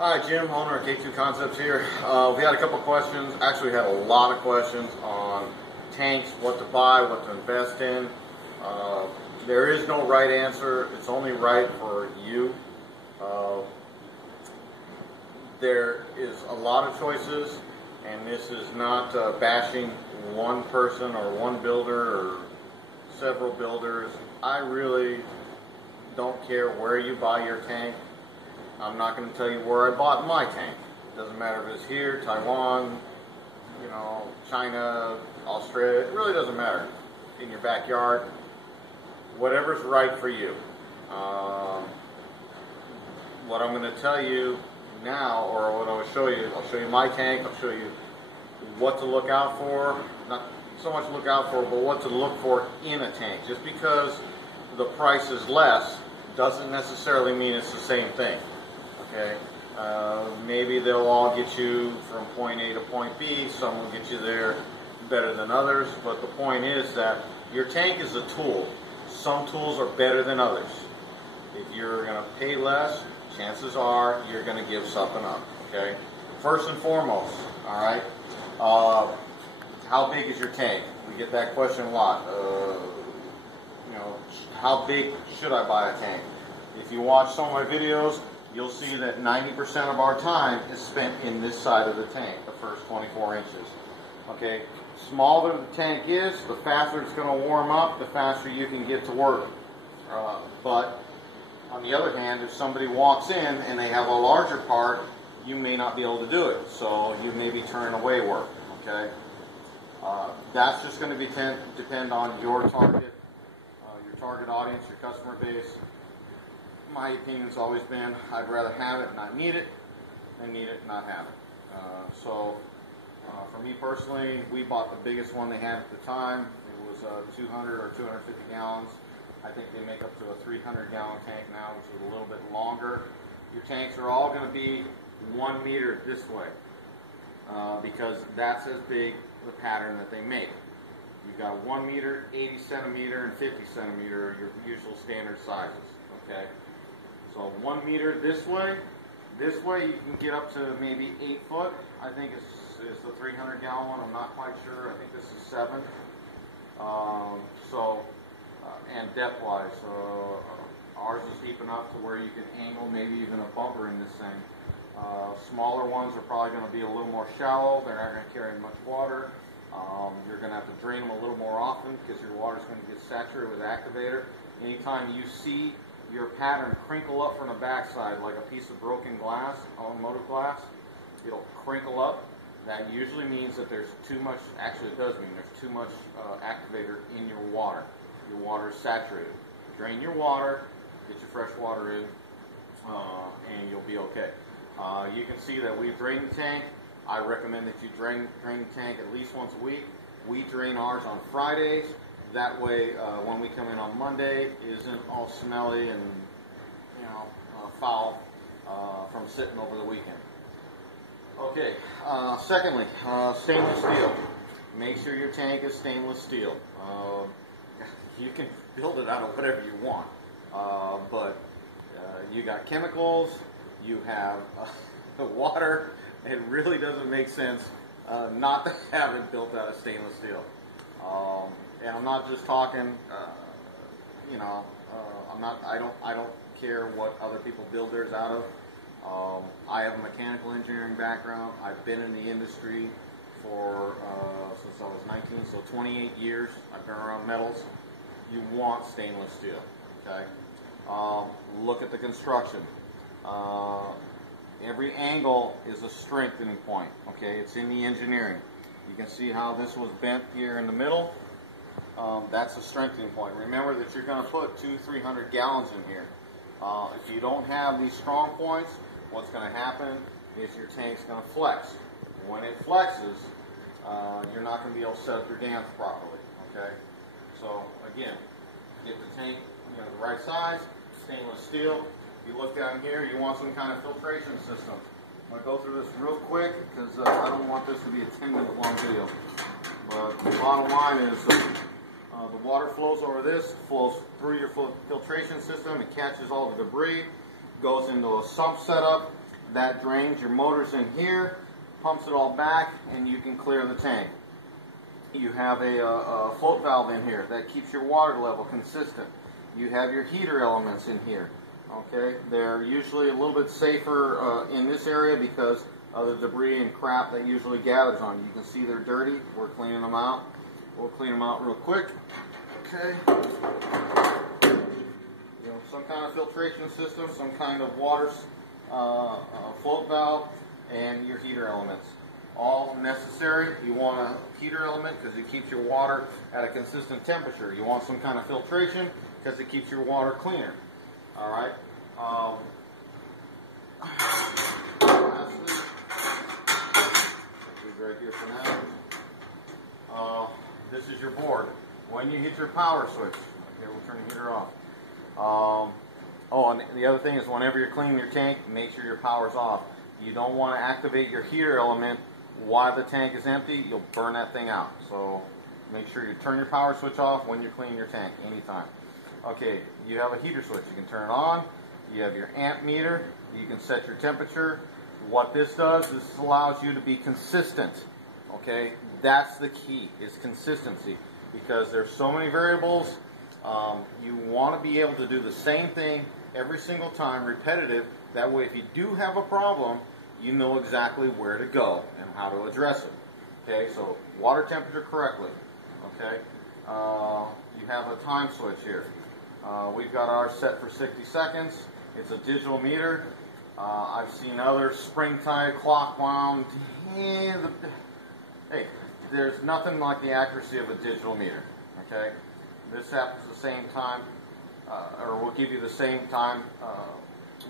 Hi, Jim, owner of K2 Concepts here. We had a couple questions. Actually, we had a lot of questions on tanks, what to buy, what to invest in. There is no right answer. It's only right for you. There is a lot of choices, and this is not bashing one person or one builder or several builders. I really don't care where you buy your tank. I'm not going to tell you where I bought my tank. It doesn't matter if it's here, Taiwan, China, Australia. It really doesn't matter. In your backyard, whatever's right for you. What I'm going to tell you now, or what I'll show you my tank. I'll show you what to look out for. Not so much look out for, but what to look for in a tank. Just because the price is less doesn't necessarily mean it's the same thing. Okay, maybe they'll all get you from point A to point B. Some will get you there better than others, but the point is that your tank is a tool. Some tools are better than others. If you're going to pay less, chances are you're going to give something up. Okay, first and foremost, all right, how big is your tank? We get that question a lot. How big should I buy a tank? If you watch some of my videos, you'll see that 90% of our time is spent in this side of the tank, the first 24 inches. Okay, smaller the tank is, the faster it's going to warm up, the faster you can get to work. But on the other hand, if somebody walks in and they have a larger part, you may not be able to do it. So you may be turning away work. Okay, that's just going to depend on your target audience, your customer base. My opinion's always been, I'd rather have it, not need it, than need it, not have it. For me personally, we bought the biggest one they had at the time. It was 200 or 250 gallons. I think they make up to a 300-gallon tank now, which is a little bit longer. Your tanks are all going to be 1 meter this way, because that's as big the pattern that they make. You've got 1 meter, 80 centimeter, and 50 centimeter, your usual standard sizes. Okay. So 1 meter this way you can get up to maybe 8 foot. I think is the 300-gallon one. I'm not quite sure. I think this is 7. And depth-wise, ours is deep enough to where you can angle maybe even a bumper in this thing. Smaller ones are probably going to be a little more shallow. They're not going to carry much water. You're going to have to drain them a little more often because your water is going to get saturated with activator. Anytime you see your pattern crinkle up from the backside like a piece of broken glass, automotive glass, it'll crinkle up. That usually means that there's too much, actually it does mean there's too much activator in your water. Your water is saturated. Drain your water, get your fresh water in, and you'll be okay. You can see that we've drained the tank. I recommend that you drain the tank at least once a week. We drain ours on Fridays. That way, when we come in on Monday, it isn't all smelly and foul from sitting over the weekend. Okay. Secondly, stainless steel. Make sure your tank is stainless steel. You can build it out of whatever you want, but you got chemicals, you have water. It really doesn't make sense not to have it built out of stainless steel. And I'm not just talking, I don't care what other people build theirs out of. I have a mechanical engineering background. I've been in the industry for since I was 19, so 28 years. I've been around metals. You want stainless steel, okay? Look at the construction. Every angle is a strengthening point, okay? It's in the engineering. You can see how this was bent here in the middle. That's a strengthening point. Remember that you're going to put 200-300 gallons in here. If you don't have these strong points, what's going to happen is your tank's going to flex. When it flexes, you're not going to be able to set up your dams properly, okay? So again, get the tank the right size, stainless steel. If you look down here, you want some kind of filtration system. I'm going to go through this real quick because I don't want this to be a 10-minute long video. But the bottom line is the water flows over this, flows through your filtration system. It catches all the debris, goes into a sump setup, that drains. Your motor's in here, pumps it all back, and you can clear the tank. You have a float valve in here that keeps your water level consistent. You have your heater elements in here. Okay, they're usually a little bit safer in this area because of the debris and crap that usually gathers on you. You can see they're dirty. We're cleaning them out. We'll clean them out real quick. Okay. You know, some kind of filtration system, some kind of water float valve, and your heater elements. All necessary. You want a heater element because it keeps your water at a consistent temperature. You want some kind of filtration because it keeps your water cleaner. All right. Lastly, right here for now. This is your board. When you hit your power switch, okay, we'll turn the heater off. Oh, and the other thing is, whenever you're cleaning your tank, make sure your power's off. You don't want to activate your heater element while the tank is empty. You'll burn that thing out. So make sure you turn your power switch off when you're cleaning your tank, anytime. Okay, you have a heater switch. You can turn it on. You have your amp meter. You can set your temperature. What this does, this allows you to be consistent. Okay, that's the key, is consistency. Because there's so many variables, you want to be able to do the same thing every single time, repetitive. That way, if you do have a problem, you know exactly where to go and how to address it. Okay, so water temperature correctly. Okay, you have a time switch here. We've got ours set for 60 seconds. It's a digital meter. I've seen other spring type clock wound. Hey, there's nothing like the accuracy of a digital meter. Okay, this happens the same time, or will give you the same time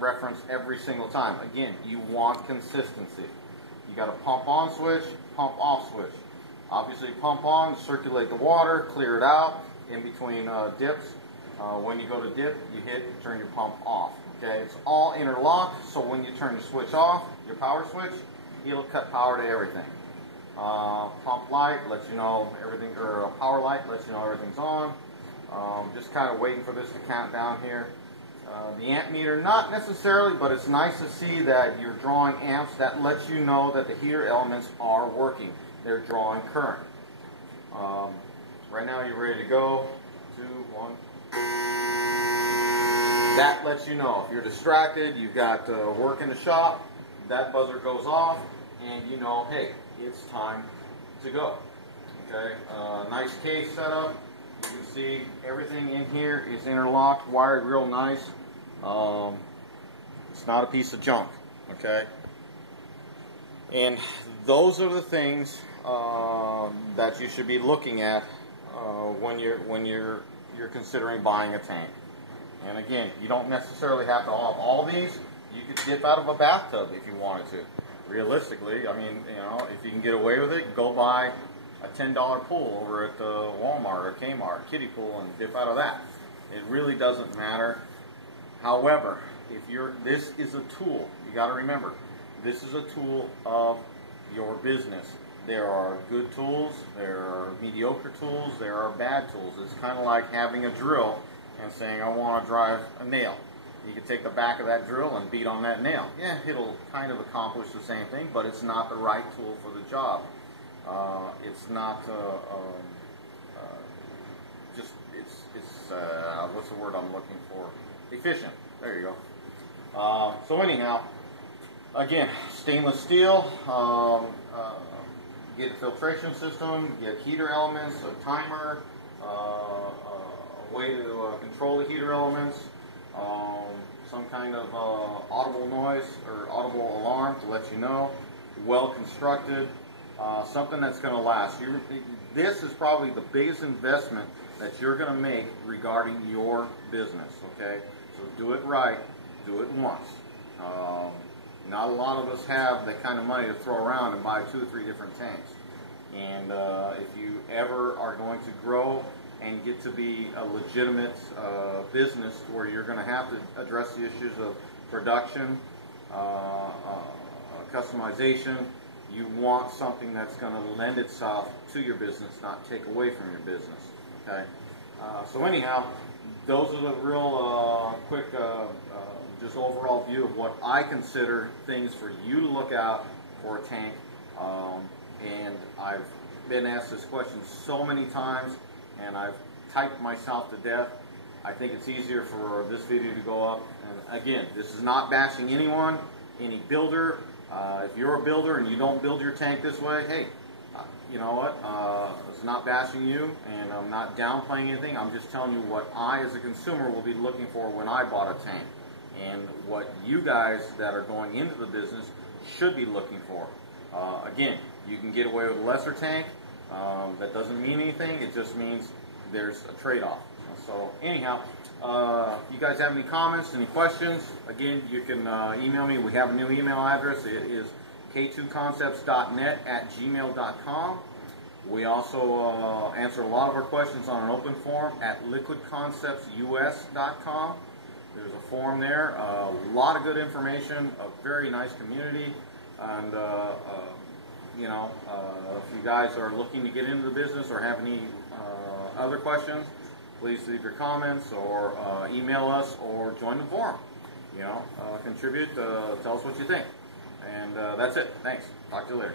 reference every single time. Again, you want consistency. You got a pump on switch, pump off switch. Obviously, pump on, circulate the water, clear it out in between dips. When you go to dip, you hit, turn your pump off. Okay, it's all interlocked, so when you turn the switch off, your power switch, it'll cut power to everything. Pump light lets you know everything, or power light lets you know everything's on. Just kind of waiting for this to count down here. The amp meter, not necessarily, but it's nice to see that you're drawing amps. That lets you know that the heater elements are working. They're drawing current. Right now you're ready to go. 2, 1. That lets you know. If you're distracted, you've got work in the shop, that buzzer goes off, and you know, hey, it's time to go. Okay, nice case setup. You can see everything in here is interlocked, wired real nice. It's not a piece of junk. Okay, and those are the things that you should be looking at when you're considering buying a tank. And again, you don't necessarily have to have all these. You could dip out of a bathtub if you wanted to. Realistically, I mean, you know, if you can get away with it, go buy a $10 pool over at Walmart or Kmart, kiddie pool, and dip out of that. It really doesn't matter. However, this is a tool. You got to remember, this is a tool of your business. There are good tools, there are mediocre tools, there are bad tools. It's kind of like having a drill and saying, I want to drive a nail. You can take the back of that drill and beat on that nail. Yeah, it'll kind of accomplish the same thing, but it's not the right tool for the job. It's not what's the word I'm looking for? Efficient. There you go. So anyhow, again, stainless steel. Get a filtration system, get heater elements, a timer, a way to control the heater elements, some kind of audible noise or audible alarm to let you know, well constructed, something that's going to last. This is probably the biggest investment that you're going to make regarding your business, okay? So do it right, do it once. Not a lot of us have that kind of money to throw around and buy 2 or 3 different tanks. And if you ever are going to grow and get to be a legitimate business where you're going to have to address the issues of production, customization, you want something that's going to lend itself to your business, not take away from your business. Okay. So anyhow, those are the real quick, just overall view of what I consider things for you to look out for a tank. And I've been asked this question so many times, and I've typed myself to death. I think it's easier for this video to go up. And again, this is not bashing anyone, any builder. If you're a builder and you don't build your tank this way, hey, you know what? It's not bashing you, and I'm not downplaying anything. I'm just telling you what I, as a consumer, will be looking for when I bought a tank, and what you guys that are going into the business should be looking for. Again, you can get away with a lesser tank. That doesn't mean anything. It just means there's a trade-off. So anyhow, if you guys have any comments, any questions, again, you can email me. We have a new email address. It is k2concepts.net@gmail.com. We also answer a lot of our questions on an open forum at liquidconceptsus.com. There's a forum there, a lot of good information, a very nice community, and you know, if you guys are looking to get into the business or have any other questions, please leave your comments or email us or join the forum. You know, contribute, tell us what you think. And that's it. Thanks. Talk to you later.